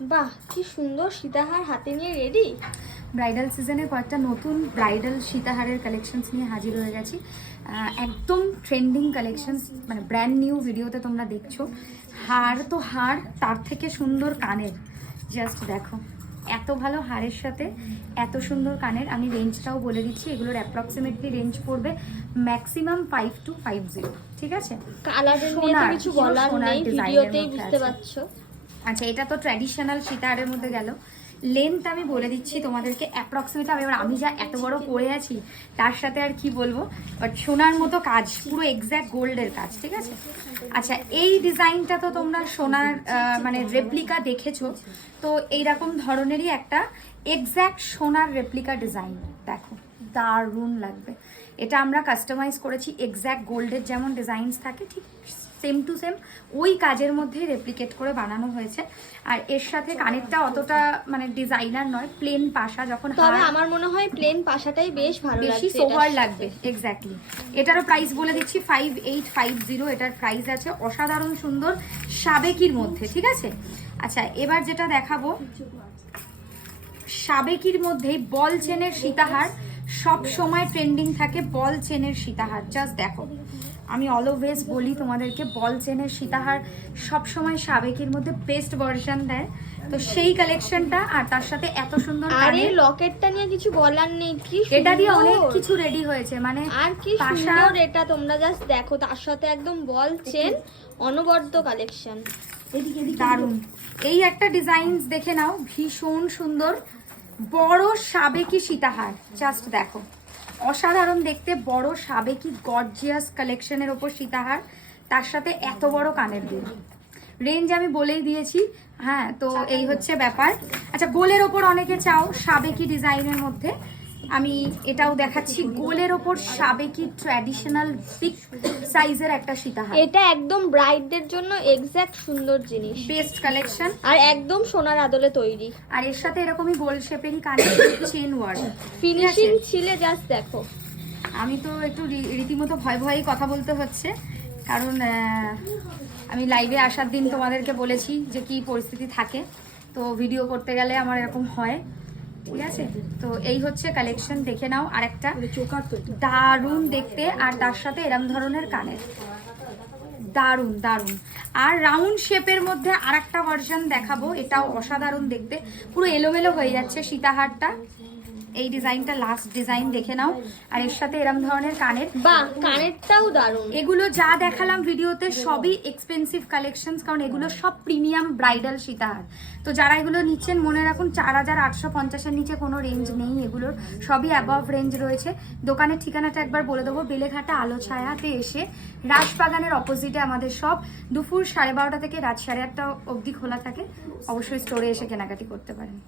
বাহ, কি সুন্দর সীতাহার হাতে নিয়ে রেডি। ব্রাইডাল সিজনে কয়েকটা নতুন ব্রাইডাল সীতাহারের কালেকশনস নিয়ে হাজির হয়ে গেছি। একদম ট্রেন্ডিং কালেকশনস, মানে ব্র্যান্ড নিউ ভিডিওতে তোমরা দেখছো। হার তো হার, তার থেকে সুন্দর কানের। জাস্ট দেখো, এত ভালো হারের সাথে এত সুন্দর কানের। আমি রেঞ্জটাও বলে দিচ্ছি, এগুলোর অ্যাপ্রক্সিমেটলি রেঞ্জ পড়বে ম্যাক্সিমাম 5 to 50। ঠিক আছে, কালারের নিয়ে তো কিছু বলার নেই, ভিডিওতেই বুঝতে পারছো। আচ্ছা, এটা তো ট্র্যাডিশনাল সীতাহারের মধ্যে গেল। লেন্থ আমি বলে দিচ্ছি তোমাদেরকে অ্যাপ্রক্সিমেট। আমি যা এত বড় পরে আছি তার সাথে আর কি বলবো, বাট সোনার মতো কাজ, পুরো এক্স্যাক্ট গোল্ডের কাজ। ঠিক আছে, আচ্ছা এই ডিজাইনটা তো তোমরা সোনার মানে রেপ্লিকা দেখেছো, তো এইরকম ধরনেরই একটা এক্স্যাক্ট সোনার রেপ্লিকা ডিজাইন। দেখো, দারুণ লাগবে। এটা আমরা কাস্টমাইজ করেছি এক্স্যাক্ট গোল্ডের যেমন ডিজাইনস থাকে, ঠিক সেম টু সেম ওই কাজের মধ্যে রেপ্লিকেট করে বানানো হয়েছে। আর এর সাথে কানেরটা অতটা মানে ডিজাইনার নয়, প্লেন পাশা। যখন তবে আমার মনে হয় প্লেন পাশাটাই বেশ ভালো লাগবে, বেশি সোভার লাগবে। এক্স্যাক্টলি। এটারও প্রাইস বলে দিচ্ছি 5850। এটার প্রাইস আছে অসাধারণ সুন্দর সাবেকির মধ্যে। ঠিক আছে, আচ্ছা এবার যেটা দেখাবো, সাবেকির মধ্যেই বল চেনের সীতাহার। সব সময় ট্রেন্ডিং থাকে বল চেনের সীতাহার। জাস্ট দেখো, আমি অলওয়েজ বলি তোমাদেরকে, বল চেনের সীতাহার সবসময় সাবেকির মধ্যে বেস্ট ভার্সন দেয়। তো সেই কালেকশনটা, আর তার সাথে এত সুন্দর আরে লকেটটা নিয়ে কিছু বলার নেই, কি এটা দিয়ে অনেক কিছু রেডি হয়েছে, মানে আর কি সুন্দর এটা। তোমরা জাস্ট দেখো, তার সাথে একদম বল চেন, অনবদ্য কালেকশন, দারুণ। এই একটা ডিজাইন দেখে নাও, ভীষণ সুন্দর বড় সাবেকি সীতাহার। জাস্ট দেখো, অসাধারণ দেখতে, বড় সাবেকি গর্জিয়াস কালেকশনের ওপর সীতাহার, তার সাথে এত বড় কানের দুল। রেঞ্জ আমি বলেই দিয়েছি। হ্যাঁ, তো এই হচ্ছে ব্যাপার। আচ্ছা, গোলের ওপর অনেকে চাও সাবেকি ডিজাইনের মধ্যে, আমি এটাও দেখাচ্ছি। গোলের ওপর সাবেকি ট্র্যাডিশনাল বিগ সাইজের একটা সীতাহার। এটা একদম ব্রাইডদের জন্য এক্স্যাক্ট সুন্দর জিনিস, বেস্ট কালেকশন, আর একদম সোনার আদলে তৈরি। আর এর সাথে এরকমই গোল শেপেরই কানের চেন ওয়ার্ক ফিনিশিং ছিলে জাস্ট দেখো। আমি তো একটু রীতিমতো ভয় ভয়েই কথা বলতে হচ্ছে, কারণ আমি লাইভে আসার দিন তোমাদেরকে বলেছি যে কি পরিস্থিতি থাকে, তো ভিডিও করতে গেলে আমার এরকম হয়। ঠিক আছে, তো এই হচ্ছে কালেকশন, দেখে নাও। আরেকটা দারুণ দেখতে, আর তার সাথে এরম ধরনের কানের, দারুণ দারুণ। আর রাউন্ড শেপের মধ্যে আরেকটা ভার্সন দেখাবো, এটাও অসাধারণ দেখতে, পুরো এলোমেলো হয়ে যাচ্ছে সীতাহারটা। এই ডিজাইনটা লাস্ট ডিজাইন, দেখে নাও। আর এর সাথে এরম ধরনের কানের, বাহ, কানেরটাও দারুণ। এগুলো যা দেখালাম ভিডিওতে সবই এক্সপেন্সিভ কালেকশনস, কারণ এগুলো সব প্রিমিয়াম ব্রাইডাল সীতাহার। তো যারা এগুলো নিচ্ছেন মনে রাখুন, 4850-এর নিচে কোনো রেঞ্জ নেই, এগুলোর সবই অ্যাবভ রেঞ্জ রয়েছে। দোকানের ঠিকানাটা একবার বলে দেবো, বেলেঘাটা আলো ছায়াতে এসে রাজবাগানের অপোজিটে আমাদের সব। দুপুর 12:30 থেকে রাত 8:30 অবধি খোলা থাকে। অবশ্যই স্টোরে এসে কেনাকাটি করতে পারেন।